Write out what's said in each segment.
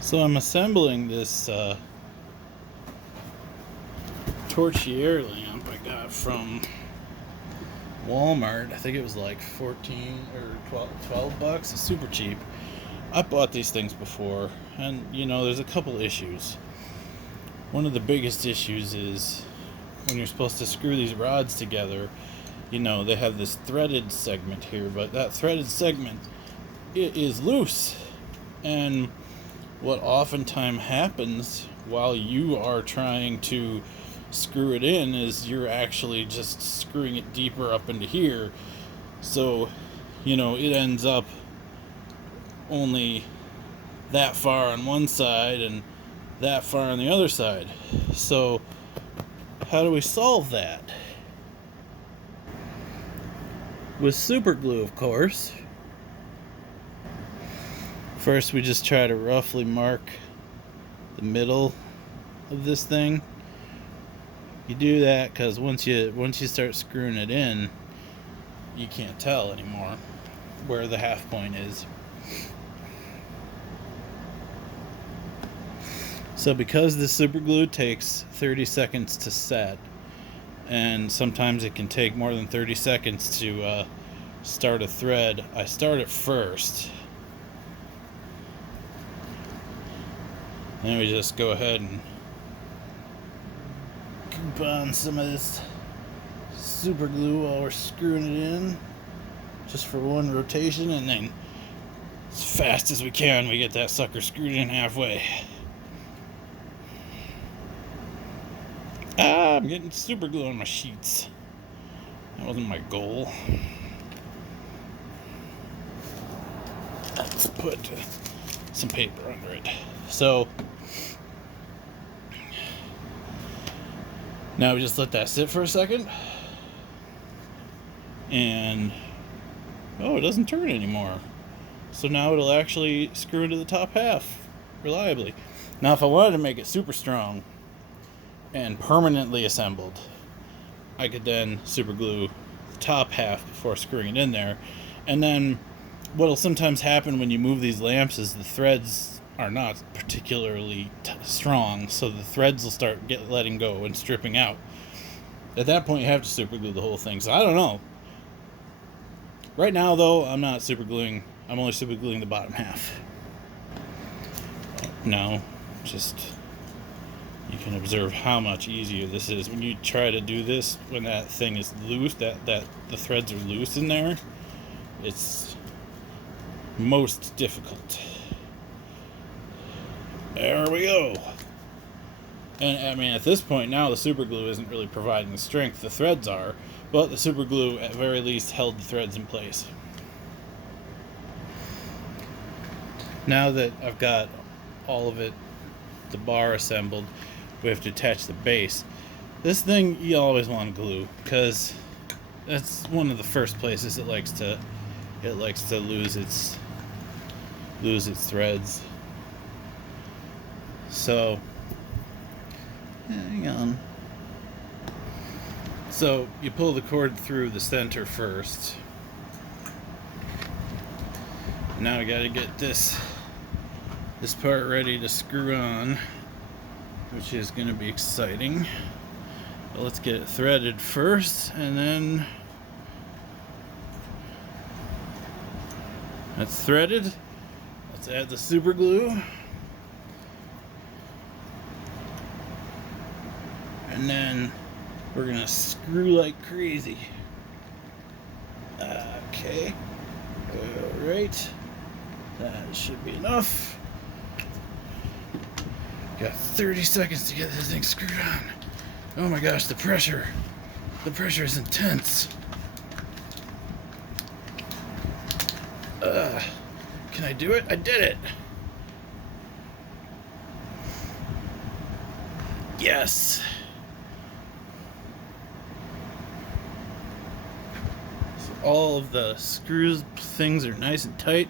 So I'm assembling this torchiere lamp I got from Walmart. I think it was like 14 or 12 bucks. It's super cheap. I bought these things before, and there's a couple issues. One of the biggest issues is when you're supposed to screw these rods together, they have this threaded segment here, but that threaded segment, it is loose. And what oftentimes happens while you are trying to screw it in is you're actually just screwing it deeper up into here. So, it ends up only that far on one side and that far on the other side. So, how do we solve that? With super glue, of course. First, we just try to roughly mark the middle of this thing. You do that because once you start screwing it in, you can't tell anymore where the half point is. So because the super glue takes 30 seconds to set, and sometimes it can take more than 30 seconds to start a thread, I start it first. Then we just go ahead and coop on some of this super glue while we're screwing it in, just for one rotation, and then as fast as we can we get that sucker screwed in halfway. I'm getting super glue on my sheets. That wasn't my goal. Let's put some paper under it. So now we just let that sit for a second, and it doesn't turn anymore. So now it'll actually screw into the top half reliably. Now if I wanted to make it super strong and permanently assembled, I could then super glue the top half before screwing it in there. And then what'll sometimes happen when you move these lamps is the threads are not particularly strong, so the threads will start letting go and stripping out. At that point, you have to super glue the whole thing. So I don't know. Right now, though, I'm not super gluing. I'm only super gluing the bottom half. Now, just you can observe how much easier this is when you try to do this when that thing is loose. That the threads are loose in there. It's most difficult. There we go. And I mean, at this point now, the super glue isn't really providing the strength. The threads are, but the super glue at very least held the threads in place. Now that I've got all of it, the bar assembled, we have to attach the base. This thing you always want to glue because that's one of the first places it likes to lose its threads. So hang on. So you pull the cord through the center first. Now we got to get this part ready to screw on, which is going to be exciting. But let's get it threaded first, and then that's threaded. Let's add the super glue. And then we're going to screw like crazy. Okay. Alright. That should be enough. Got 30 seconds to get this thing screwed on. Oh my gosh, the pressure. The pressure is intense. Can I do it? I did it. Yes. So all of the screws things are nice and tight.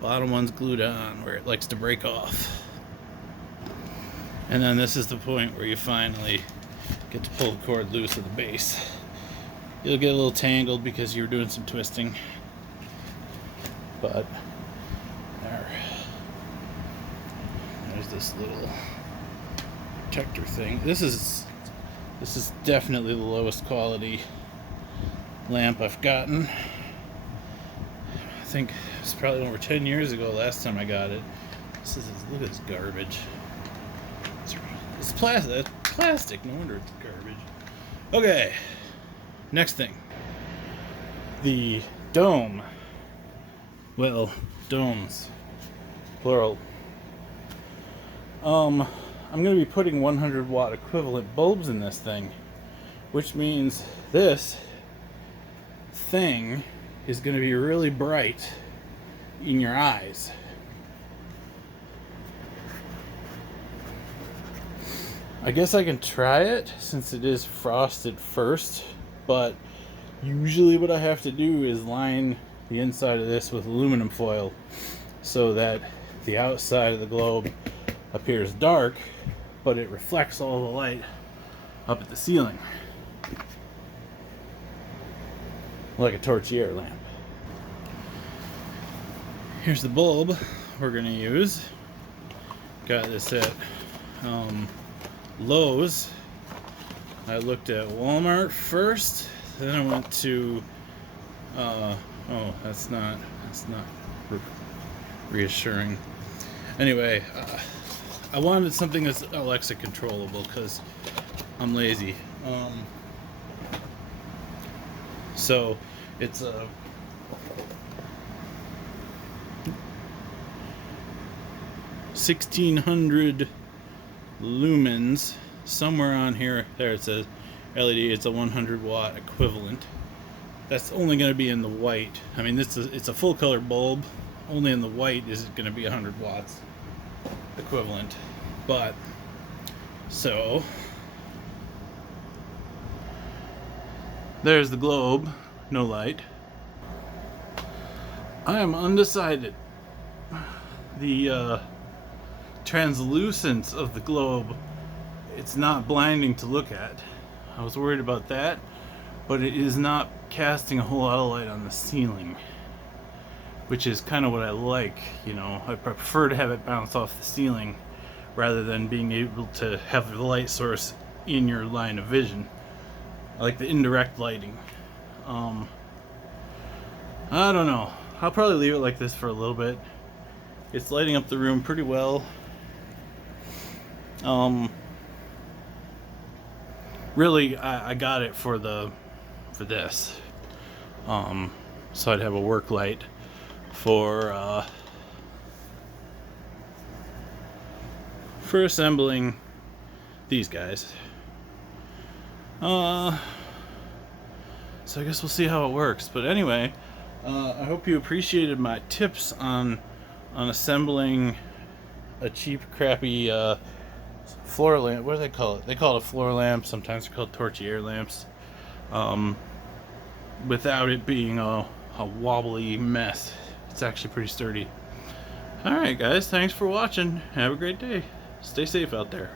Bottom one's glued on where it likes to break off. And then this is the point where you finally get to pull the cord loose of the base. You'll get a little tangled because you're doing some twisting. But there. There's this little protector thing. This is definitely the lowest quality lamp I've gotten. I think it's probably over 10 years ago last time I got it. Look at this garbage. It's plastic. No wonder it's garbage. Okay. Next thing. The dome. Well, domes. Plural. I'm going to be putting 100 watt equivalent bulbs in this thing, which means this thing is going to be really bright in your eyes. I guess I can try it since it is frosted first, but usually what I have to do is line the inside of this with aluminum foil so that the outside of the globe appears dark, but it reflects all the light up at the ceiling like a tortilla lamp. Here's the bulb we're going to use. Got this at Lowe's. I looked at Walmart first, then I went to oh, that's not reassuring. Anyway, I wanted something that's Alexa controllable because I'm lazy. So it's a 1600 lumens, somewhere on here. There it says LED. It's a 100 watt equivalent. That's only going to be in the white. I mean, it's a full color bulb. Only in the white is it going to be 100 watts equivalent. But so there's the globe, no light. I am undecided. The translucence of the globe, it's not blinding to look at. I was worried about that, but it is not casting a whole lot of light on the ceiling, which is kind of what I like. You know, I prefer to have it bounce off the ceiling rather than being able to have the light source in your line of vision. I like the indirect lighting. I don't know. I'll probably leave it like this for a little bit. It's lighting up the room pretty well. Really, I got it for this. So I'd have a work light for assembling these guys. So I guess we'll see how it works. But anyway, I hope you appreciated my tips on assembling a cheap, crappy floor lamp. What do they call it? They call it a floor lamp. Sometimes they're called tortilla lamps. Without it being a wobbly mess. It's actually pretty sturdy. Alright guys, thanks for watching. Have a great day. Stay safe out there.